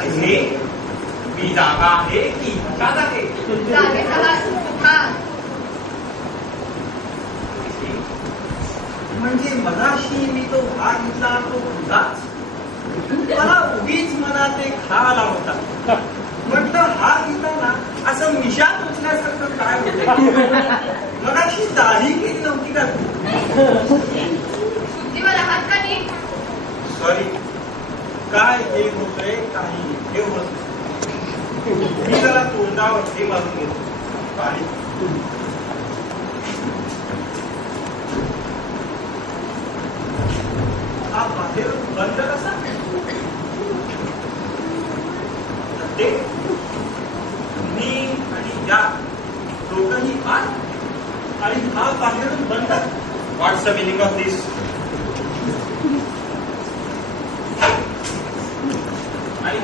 हे मी जागा आहे की जागा आहे म्हणजे मगाशी मी तो भाग घेतला तो तुझाच. मला उगीच मनात एक हा आला होता. म्हटलं हा घेताना असं मिशात उचल्यासारखं काय होतं. मगाशी दाढी केली नव्हती का तू. सॉरी काय हे होतंय काही हे होत. मी जरा तोंडावर हे मारून घेतो. काय हा बाहेर बंद कसा ते मी आणि या दोघंही आत आणि हा बाहेरून बंद. व्हॉट्स द मिनिंग ऑफ दिस. आणि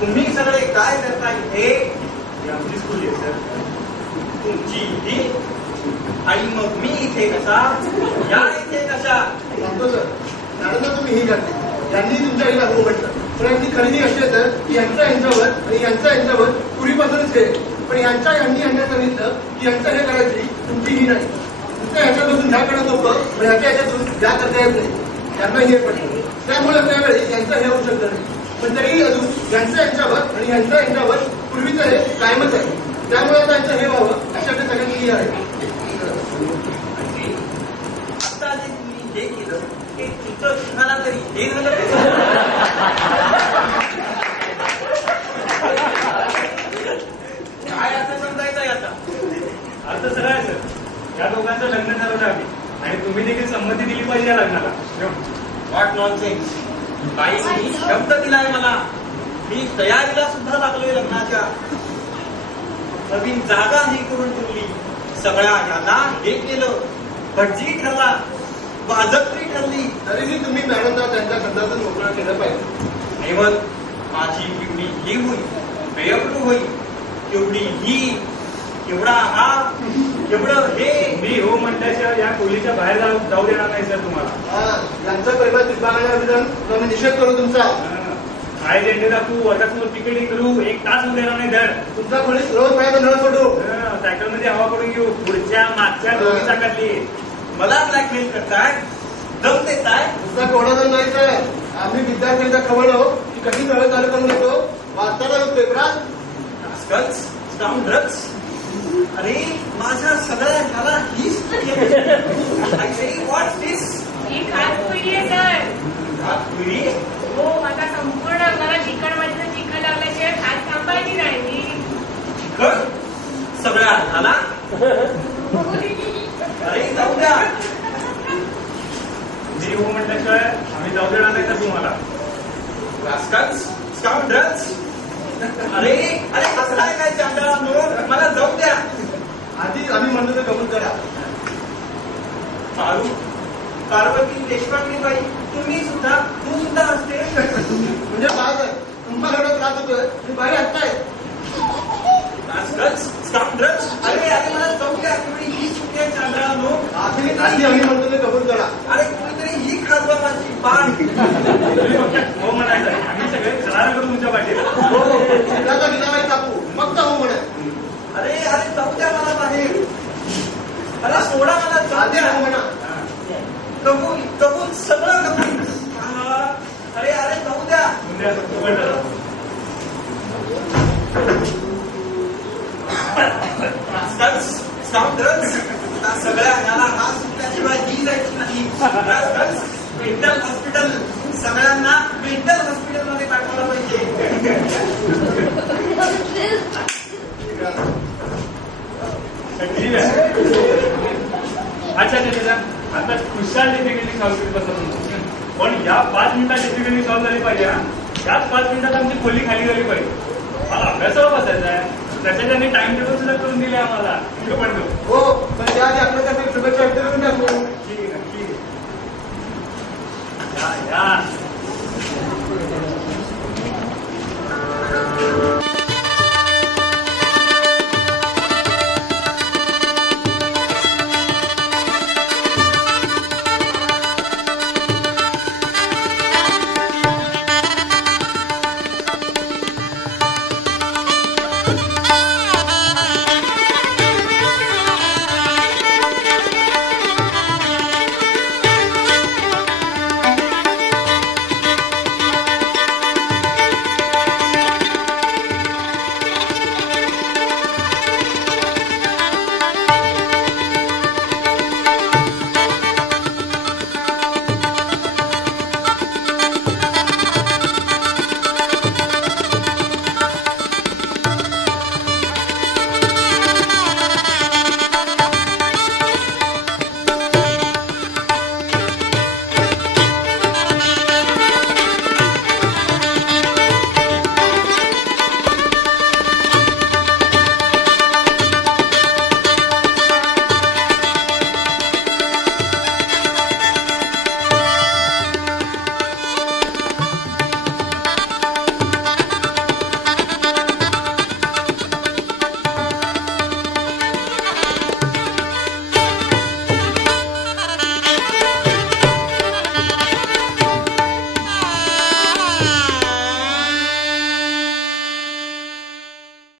तुम्ही सगळे काय करता इथे. आमची स्कूल आहे सर. तुमची ही आणि मग मी इथे कसा या इथे कशा सांगतो सर. मॅडमला तुम्ही ही करते यांनी तुमच्या आईला हो म्हटलं. पण यांची खरेदी अशी आहे तर की यांच्या यांच्यावर आणि यांच्या यांच्यावर पूर्वीपासूनच हे. पण यांनी सांगितलं की यांचं हे करायची तुमची ही नाही. तुमच्या ह्याच्यापासून ह्या करत होतं पण ह्याच्या ह्याच्यातून ज्या करता येत नाही त्यांना हे पडलं. त्यामुळे त्यावेळी यांचं हे होऊ शकलं नाही. पण तरीही अजून यांचं यांच्यावर आणि यांच्या यांच्यावर पूर्वीचं हे कायमच आहे. त्यामुळे त्यांचं हे व्हावं अशा ते सगळ्यांनी आहे. आता जे तुम्ही हे केलं ते तुमचं तुम्हाला तरी हे झालं. काय अर्थ समजायचा याचा. अर्थ सरळ आहे सर. या दोघांचं लग्न ठरवलं आम्ही आणि तुम्ही देखील संमती दिली पाहिजे या लग्नाला. What nonsense. काही शब्द दिलाय मला. मी तयारीला सुद्धा लागलोय लग्नाच्या. नवीन जागा ही करून ठेवली. सगळ्या याला हे केलं. भटजी ठरला. बाजपत्री ठरली. तरीही तुम्ही मॅडमला त्यांच्या खंडातून मोकळं केलं पाहिजे. ऐवत माझी केवढी ही होईल बेअब्रू होईल. केवढी ही केवढा हा केवढं हे. मी हो म्हटल्याशिवाय या खोलीच्या बाहेर जाऊ देणार नाही सर तुम्हाला. यांचं प्रेमात विभागाच्या आम्ही निषेध करू तुमचा. काय झेंडे दाखवू वर्गासमोर तिकीटिंग करू. एक तास उभे राहणार नाही धड. तुमचा खोलीत रोज पाहिजे नळ सोडू. सायकल मध्ये हवा करून घेऊ. पुढच्या मागच्या दोन्ही चाकातली. मला ब्लॅकमेल करताय. दम देताय. तुमचा कोणाचा नाही तर आम्ही विद्यार्थ्यांच्या खवळलो की कधी नळ चालू करून देतो. वाचताना पेपरात स्काउंड्रल्स. अरे माझ्या सगळ्या ह्याला हीच व्हॉट दिस. ही खातपुडी आहे सर. खातपुडी. हो माझा संपूर्ण मला चिकन मध्ये चिकन लागल्याशिवाय खात थांबायची नाही. चिकन सगळ्या ह्याला. अरे जाऊ द्या. मी हो म्हटल्याशिवाय आम्ही जाऊ देणार नाही तर तुम्हाला. स्काउंड्रल्स. अरे अरे कसं आहे काय चांगला मला जाऊ द्या. आधी आम्ही म्हणतो ते कबूल करा. पार्वती देशपांडे बाई तू सुद्धा असते. म्हणजे बाहेर तुम्हाला एवढा त्रास होतोय तुम्ही बाहेर असताय. अरे अरे मला जाऊ द्या. तेवढी ही सुट्टी आहे चांगला आधी आम्ही म्हणतो ते कबूल करा. अरे कुणीतरी ही खाजवा माझी पान. हो म्हणायचं आम्ही सगळे करार करू तुमच्या पाठीला. हो त्याचा निजामाई टाकू मग जाऊ म्हणा. अरे अरे जाऊ द्या मला बाहेर. अरे सोडा मला जाऊ द्या म्हणा. कबूल कबूल सगळं कबूल. अरे अरे जाऊ द्या. सगळ्या ह्याला हात सुटल्याशिवाय ही जायची नाही. मेंटल हॉस्पिटल सगळ्यांना मेंटल हॉस्पिटलमध्ये पाठवायला पाहिजे. अच्छा अच्छा आता खुशाल डिफिकल्टी सॉल्व्ह करत बसत. पण या 5 मिनिटात डिफिकल्टी सॉल्व्ह झाली पाहिजे. याच 5 मिनिटात आमची खोली खाली झाली पाहिजे. मला अभ्यासाला बसायचं आहे. त्याच्या त्यांनी टाइम टेबल सुद्धा करून दिले आम्हाला. पण हो पण त्याआधी आपल्यासाठी शुभेच्छा व्यक्त करून टाकू. ठीक आहे. या